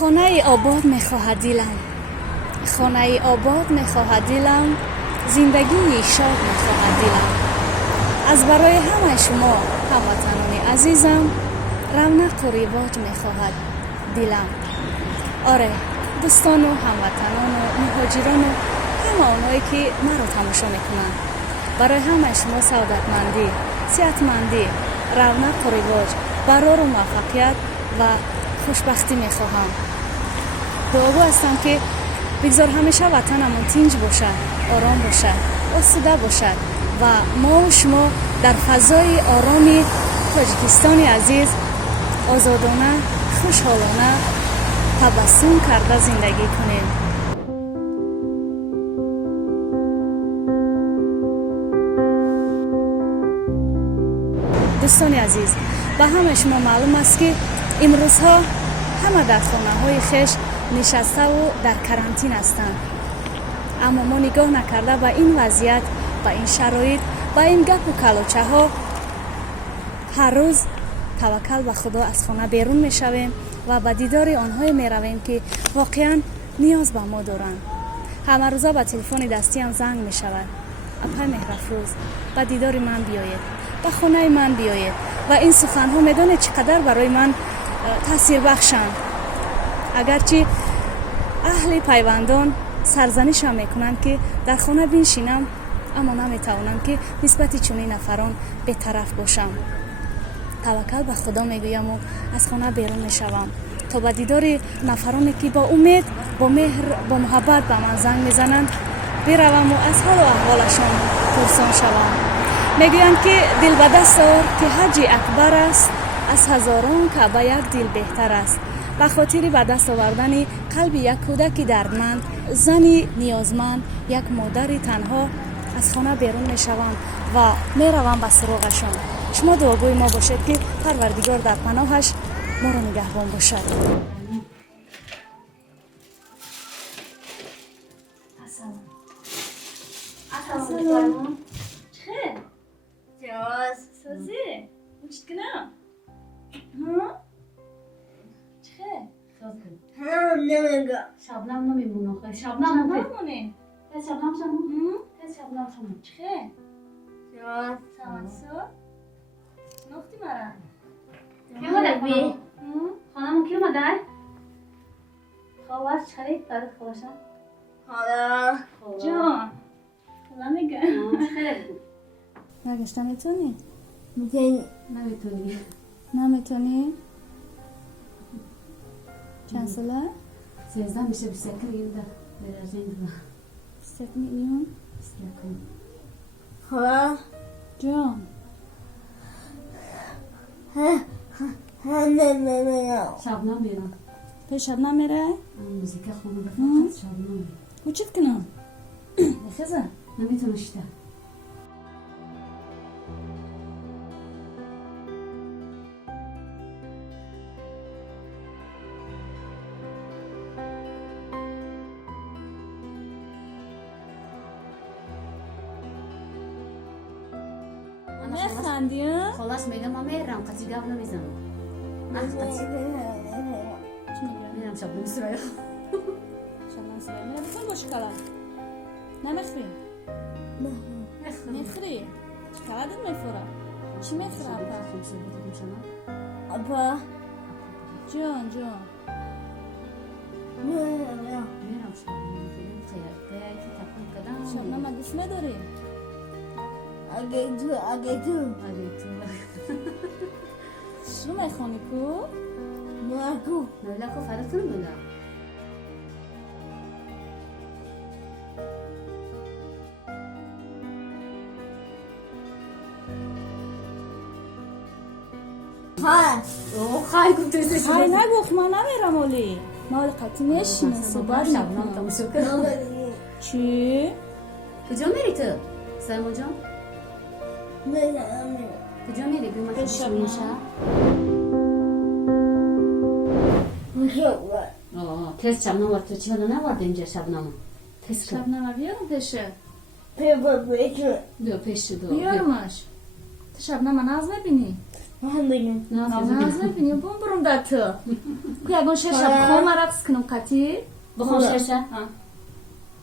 خانه آباد میخواهد دلم، خانه آباد میخواهد دلم، زندگی شاد میخواهد دلم. از برای همه شما هموطنان عزیزم رونق و رواج میخواهد دلم. آره دوستان و هموطنان و مهاجران و همه آنهایی که مرا تماشا میکنند، برای همه شما سعادتمندی، صحتمندی، رونق و رواج، برار و موفقیت و خوشبختی میخواهم. دعاگو هستم که بگذار همیشه وطنمون تنج باشد، آرام باشد، آسوده باشد و ما و شما در فضای آرامی تاجیکستان عزیز آزادانه، خوشحالانه تبسم کرده زندگی کنیم. دوستان عزیز، به همه شما معلوم است که امروزها همه در خانه های خویش نشسته و در کرانتین هستند، اما ما نگاه نکرده به این وضعیت، به این شرایط، به این گپ و کلوچه ها هر روز توکل به خدا از خانه بیرون می شویم و به دیدار آنهای می رویم که واقعا نیاز به ما دارند. همه روزا به تلفن دستی هم زنگ می شود: اپای مهرافروز به دیدار من بیایید، به خانه من بیایید. و این سخن ها میدونه چقدر برای من تاثیر بخشند. اگرچه اهل پیوندان سرزنش هم میکنند که در خانه بنشینم، اما نمیتوانم که نسبت چنین نفران بی‌طرف باشم. توکل به خدا میگویم و از خانه بیرون میشوم تا به دیدار نفرانی که با امید، با مهر، با محبت به من زنگ میزنند بروم و از حال و احوالشان پرسان شوم. میگویند که دل به دست آور که حج اکبر است، از هزاران کعبه یک دل بهتر است. به خاطر به دست آوردن قلب یک کودک دردمند، زنی نیازمند، یک مادر تنها از خانه بیرون میشوم و میروم به سراغشان. شما دعاگوی ما باشید که پروردگار در پناهش ما را نگهبان باشد. Assalamu. خیر Jaz. سازی وجد کنم ها خیر Nega. شبنم نمیمونه خیلی شبنم نمونه شبنم خیر Jaz. سوانسو نختی مرا کی اومده خانم کی اومده خواهر خرید برات خواشم Hala. جان خدا میگه خیلی بود برگشتن میتونی؟ Mungkin نمیتونی نمیتونی؟ چند ساله؟ 13 میشه 21 یلده درجه این ست میلیون 21 hala. جان Nega. شبنم میرم پیش شب نمیره؟ موزیک خونه بفرست شبنم وجد کنم خزه نمیتونه شده نخندی ها؟ خلاص میگم من میرم قطعی گفت نمیزنم چی میگه؟ میرم شبنم سرایه شما سلام میره بخور با شکلات نمیخوری؟ میخوری؟ شکلات میخوره چی میخوره اپا؟ Apa? جان جان Nega. میرم شبنم خیلی خیلی که تکون کدام شبنم دوست نداری؟ Agetu. آره تو شو میخونی کو؟ Aku. نولا کو فراتون نولا Hala. اوه خیلی گفتوزش های نگفت من نمیرم اولی ما اولی قطعی میشینه صحبت شبنم میکنم تماشا کنم چی؟ کجا میری تو؟ سلما جان Nega. کجا میری؟ بیم به که شبنم. میشه Mungkin. تست شبنم ورد تو چی حالا نورد اینجا شبنم تست کن شبنم بیارم پیشه Pepa. دو پیش دو بیارمش تو شبنم ناز میبینی؟ من بینم ناز نبینی بوم برم در تو که اگه شش شب بخوام رقص کنم قطعی بخون شرشه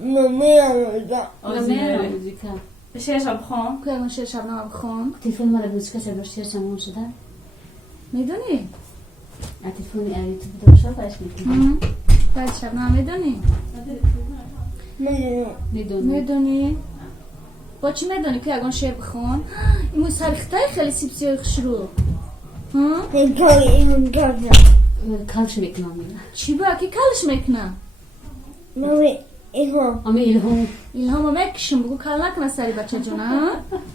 نمیام اینجا نمیرم موزیکا شش شب بخوام که اگه شش شب نام بخوام تلفن مرا موزیکا چه بر شرشه مون شده میدونی تلفنی اولی تو بودم شد باش میکنم باید شب نام میدونی میدونی با چی میدونی که اگه شب بخوام این موسیقی خیلی سیبسی خشرو اینجا کالش میکنم میره چی با که کلش میکنم نمی ایها اما الهامو میکشم بگو کل نکنه سری بچه جونا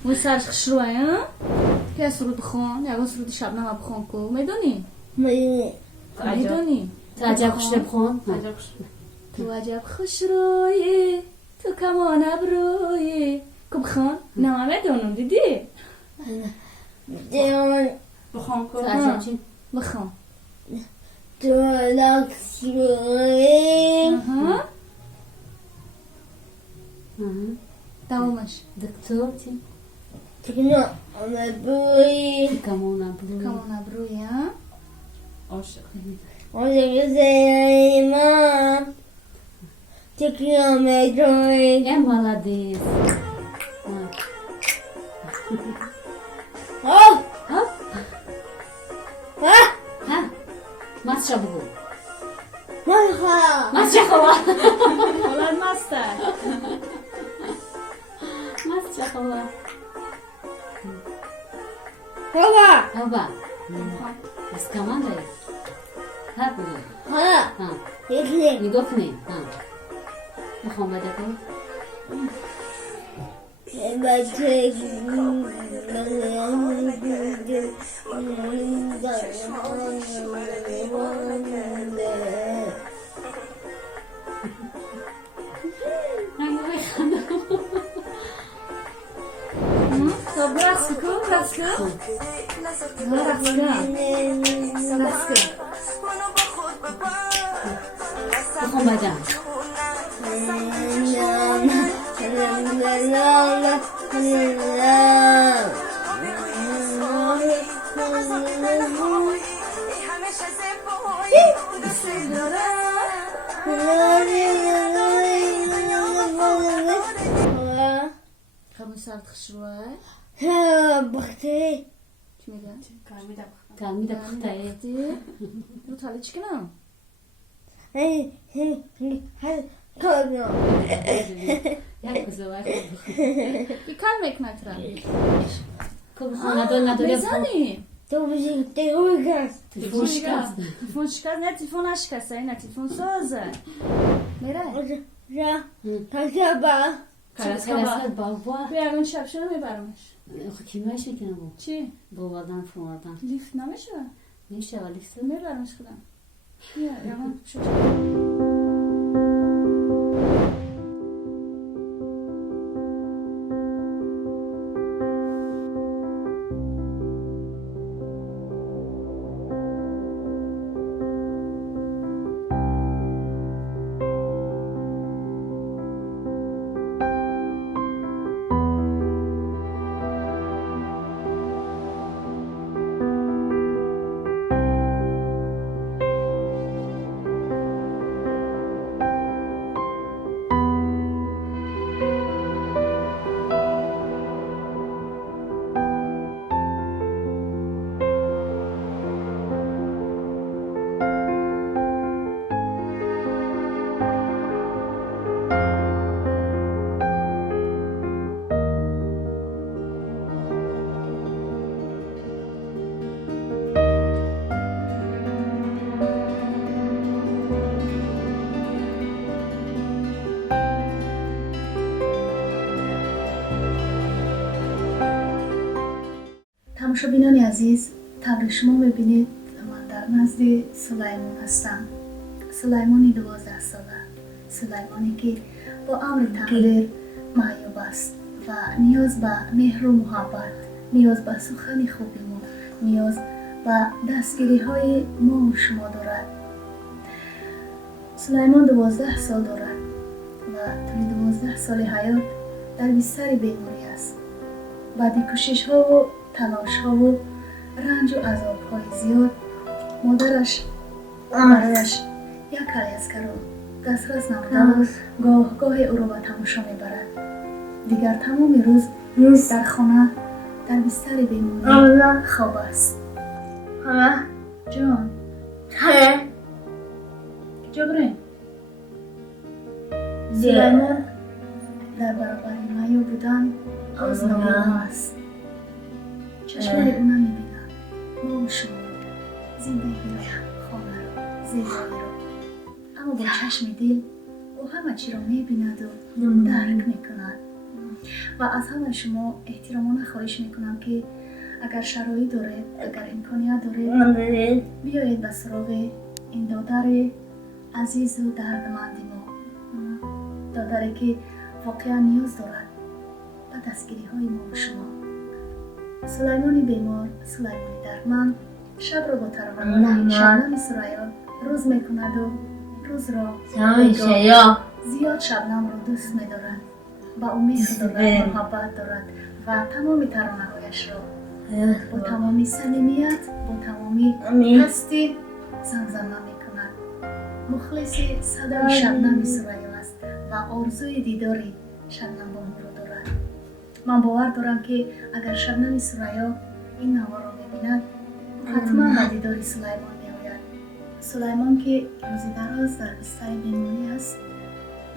موسیقی خشروه که سرود بخون یا سرود شب نام بخون کو میدونی میدونی تو عجب خوش بخون تو عجب خوش روی تو کمان ابروی که بخون نه میدونم دیدی بخون تو عجب چی؟ بخون تو لکسوی دوامش دکتر چی؟ تکنو آمه بوی کمون ابروی کمان ابروی عاشق آزه زیما تکنو آمه دوی ام молодец ها ها ها ها ماست بگو من خواهم ماست خوا ولد مسته ماست خوا بابا بابا بس كمان ده ها بگو ها ها یکی میگفتی ها میخوام بده کن بچه خب رقص کن رقص کن رقص کن میخوام بدم خب سرد خشروه بختی چی میگه؟ تعمید بخته رو تالی چی کنم؟ یک کزوه یه کار میکنه ترا که بخوام نداری بزنی تو بزنی تیوی گست تلفون شکست تلفون شکست نه تلفون نشکسته نه تلفون سازه میره را تکبا کلاس بابا بیا اون شب شو میبرمش خب کی میشه که نبود چی؟ بابادان فوردان لیفت نمیشه میشه ولی میبرمش خودم بیا یامان شو تماشابینان عزیز طبع شما میبینید من در نزد سلیمان هستم. سلیمانی 12 ساله، سلیمانی که با امر تقدیر معیوب است و نیاز به مهر و محبت، نیاز به سخن خوبی ما، نیاز به دستگیری های ما و شما دارد. سلیمان 12 سال دارد و طول 12 سال حیات در بستر بیماری است. بعد کوشش ها و تلاش ها و رنج رنج و عذاب‌های زیاد مادرش برایش یک کالیسکه را دسترس نموده و گاه او را به تماشا میبرد. دیگر تمام روز در خانه در بستر بیماری خواب است. جان جبرین سلیمان در برابر مایو بودن از نابینا است. چشمان او نمیبیند. ما و شما زندگی را، خانه را، زیبایی را، اما با چشم دل او همه چی را میبیند و درک میکند. و از همه شما احترامانه خواهش میکنم که اگر شرایط دارید، اگر امکانیت دارید، بیایید به سراغ این دادر عزیز و دردمند ما. دادری که واقعا نیاز دارد به دستگیری های ما و شما. سلیمان بیمار، سلیمان دردمند شب را با ترانه‌های شبنم سریا روز میکند و روز را زیاد شبنم را دوست می‌دارد. با امید دارد، محبت دارد و تمام ترانه‌هایش را با تمامی صمیمیت، با تمامی هستی زمزمه می‌کند. مخلص صدای شبنم سریا است و آرزوی دیداری شبنم با ما را دارد. من باور دارم که اگر شبنم سریا این نوا را ببیند حتما به دیدار سلیمان می‌آید. سلیمان که روزی دراز در بستر بیماری است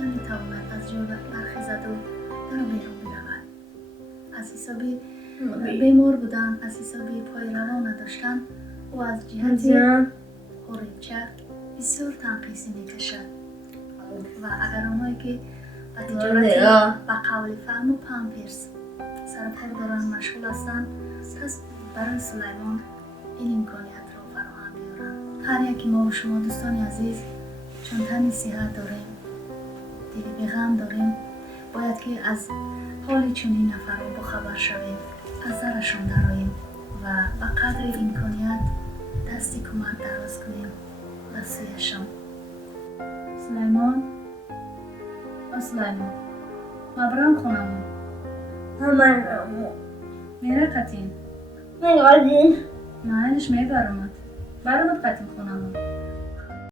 نمی‌تواند از جای برخیزد و در بیرون برود. از حساب بیمار بودن، از حساب پای روا نداشتن و از جهت خوریچه بسیار تنقیصی می‌کشد. و اگر آنهایی که به تجارت و قول فهم و پامپرس سر کار دارن مشغول هستند، پس برای سلیمان این امکانیت را فراهم بیارن. هر یکی ما و شما دوستان عزیز چون تنی صحت داریم، دلی به غم داریم، باید که از حال چنین نفران باخبر شویم، از درشان درآییم و به قدر امکانیت دستی کمک دراز کنیم به سویشان. سلیمان سلیمان ما برام خونمون میره قطیم نه اینش میبرمت قطیم خونمون